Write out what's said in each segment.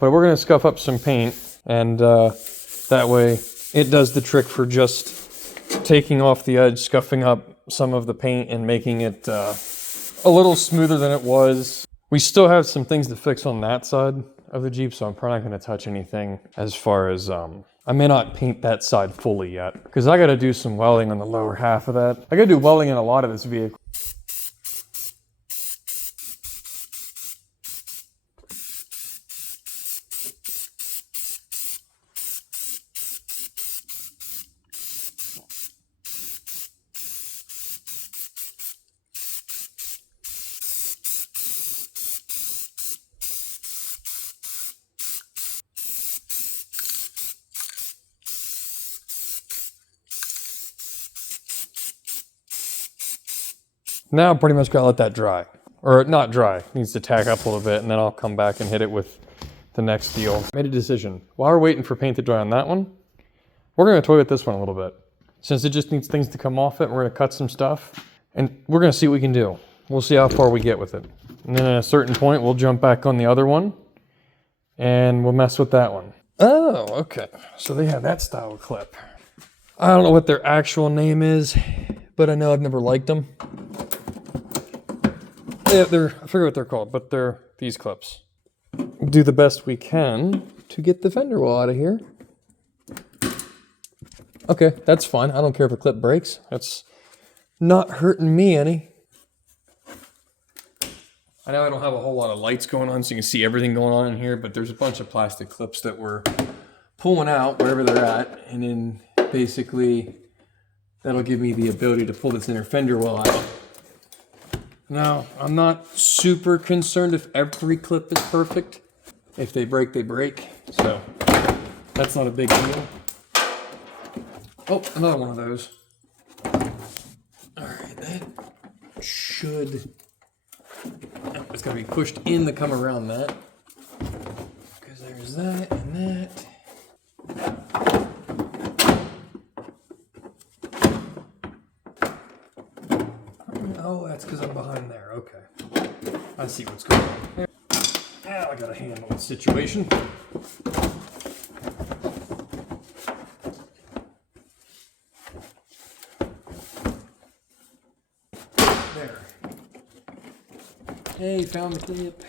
But we're gonna scuff up some paint, and that way it does the trick for just taking off the edge, scuffing up some of the paint and making it a little smoother than it was. We still have some things to fix on that side of the Jeep, so I'm probably not gonna touch anything as far as, I may not paint that side fully yet, because I gotta do some welding on the lower half of that. I gotta do welding in a lot of this vehicle. Now pretty much gotta let that dry. Or not dry, it needs to tack up a little bit, and then I'll come back and hit it with the next deal. Made a decision. While we're waiting for paint to dry on that one, we're gonna toy with this one a little bit. Since it just needs things to come off it, we're gonna cut some stuff, and we're gonna see what we can do. We'll see how far we get with it. And then at a certain point, we'll jump back on the other one, and we'll mess with that one. Oh, okay. So they have that style of clip. I don't know what their actual name is, but I know I've never liked them. Yeah, I forget what they're called, but they're these clips. Do the best we can to get the fender well out of here. Okay, that's fine. I don't care if a clip breaks. That's not hurting me any. I know I don't have a whole lot of lights going on so you can see everything going on in here, but there's a bunch of plastic clips that we're pulling out wherever they're at, and then basically that'll give me the ability to pull this inner fender well out. Now, I'm not super concerned if every clip is perfect. If they break, they break. So that's not a big deal. Oh, another one of those. All right, that should, it's gonna be pushed in to come around that. Because there's that and that. Oh, that's because I'm behind there. Okay. I see what's going on there. Now I got a handle the situation. There. Hey, found the clip.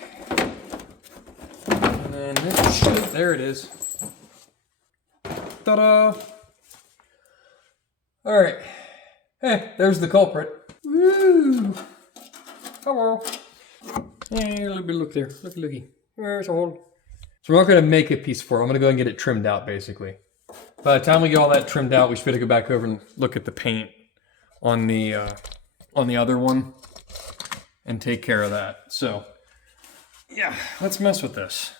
And then this should, there it is. Ta-da! All right. Hey, there's the culprit. Woo! Hello. Hey, look there. Looky. There's a hole. So we're not going to make a piece for it. I'm going to go and get it trimmed out, basically. By the time we get all that trimmed out, we should be able to go back over and look at the paint on the other one and take care of that. So, yeah, let's mess with this.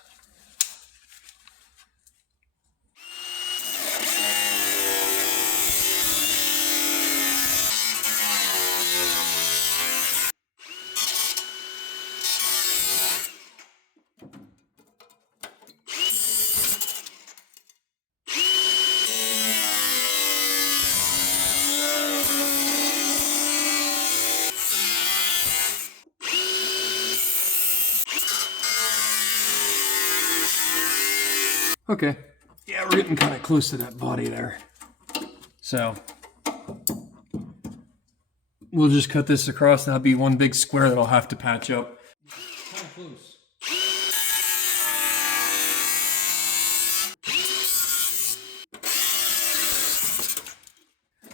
Okay, yeah, we're getting kind of close to that body there. So we'll just cut this across. That'll be one big square that I'll have to patch up. Kind of close.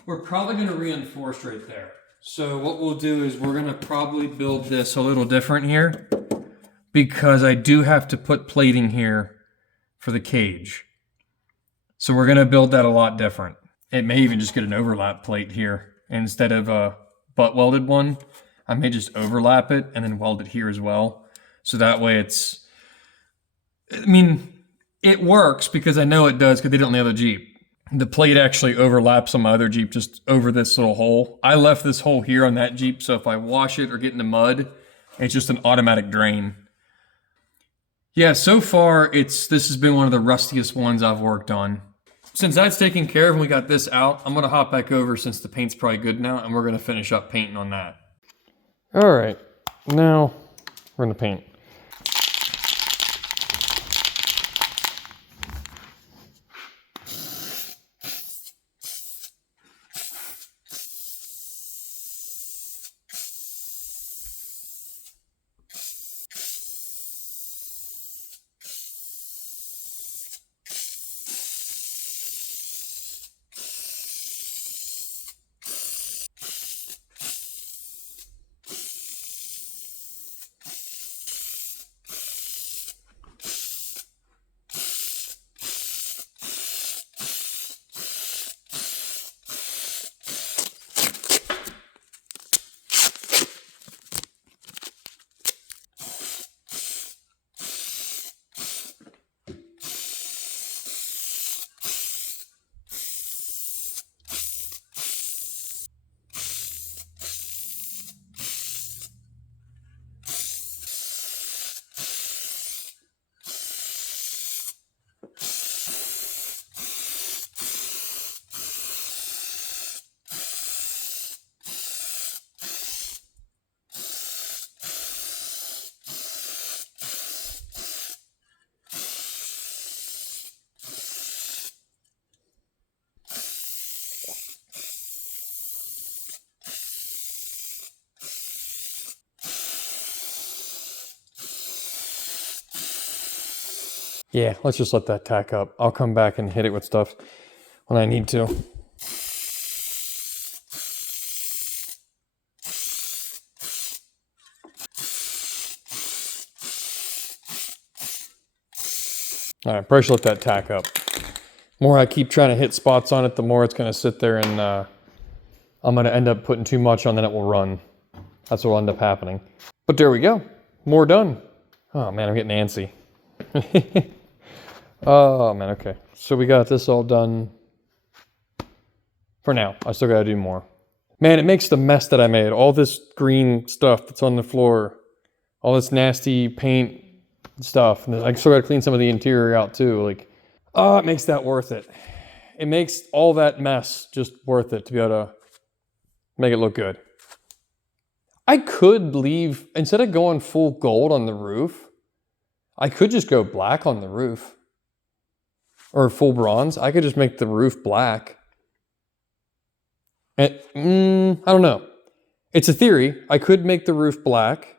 We're probably going to reinforce right there. So what we'll do is we're going to probably build this a little different here, because I do have to put plating here for the cage. So we're going to build that a lot different. It may even just get an overlap plate here instead of a butt welded one. I may just overlap it and then weld it here as well. So that way it's, I mean, it works because I know it does because they did it on the other Jeep. The plate actually overlaps on my other Jeep just over this little hole. I left this hole here on that Jeep, so if I wash it or get in the mud, it's just an automatic drain. Yeah, so far, this has been one of the rustiest ones I've worked on. Since that's taken care of and we got this out, I'm gonna hop back over since the paint's probably good now, and we're gonna finish up painting on that. All right, now we're gonna paint. Yeah, let's just let that tack up. I'll come back and hit it with stuff when I need to. All right, probably should let that tack up. The more I keep trying to hit spots on it, the more it's going to sit there, and I'm going to end up putting too much on, then it will run. That's what will end up happening. But there we go. More done. Oh man, I'm getting antsy. Oh man, okay. So we got this all done for now. I still got to do more. Man, it makes the mess that I made. All this green stuff that's on the floor. All this nasty paint stuff. And I still got to clean some of the interior out too. Like, oh, it makes that worth it. It makes all that mess just worth it to be able to make it look good. I could leave, instead of going full gold on the roof, I could just go black on the roof. Or full bronze. I could just make the roof black. And, I don't know. It's a theory. I could make the roof black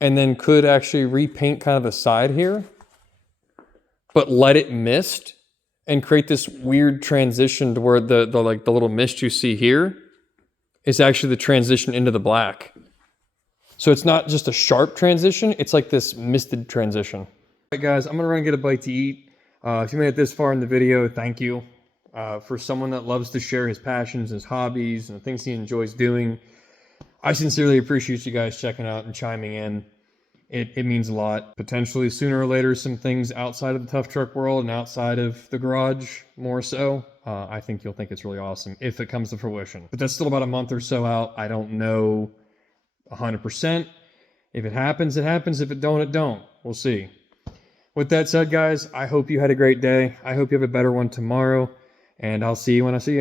and then could actually repaint kind of the side here, but let it mist and create this weird transition to where the little mist you see here is actually the transition into the black. So it's not just a sharp transition, it's like this misted transition. All right guys, I'm gonna run and get a bite to eat. If you made it this far in the video, thank you. For someone that loves to share his passions, his hobbies, and the things he enjoys doing, I sincerely appreciate you guys checking out and chiming in. It means a lot. Potentially sooner or later, some things outside of the tough truck world and outside of the garage more so. I think you'll think it's really awesome if it comes to fruition. But that's still about a month or so out. I don't know 100%. If it happens, it happens. If it don't, it don't. We'll see. With that said, guys, I hope you had a great day. I hope you have a better one tomorrow. And I'll see you when I see you.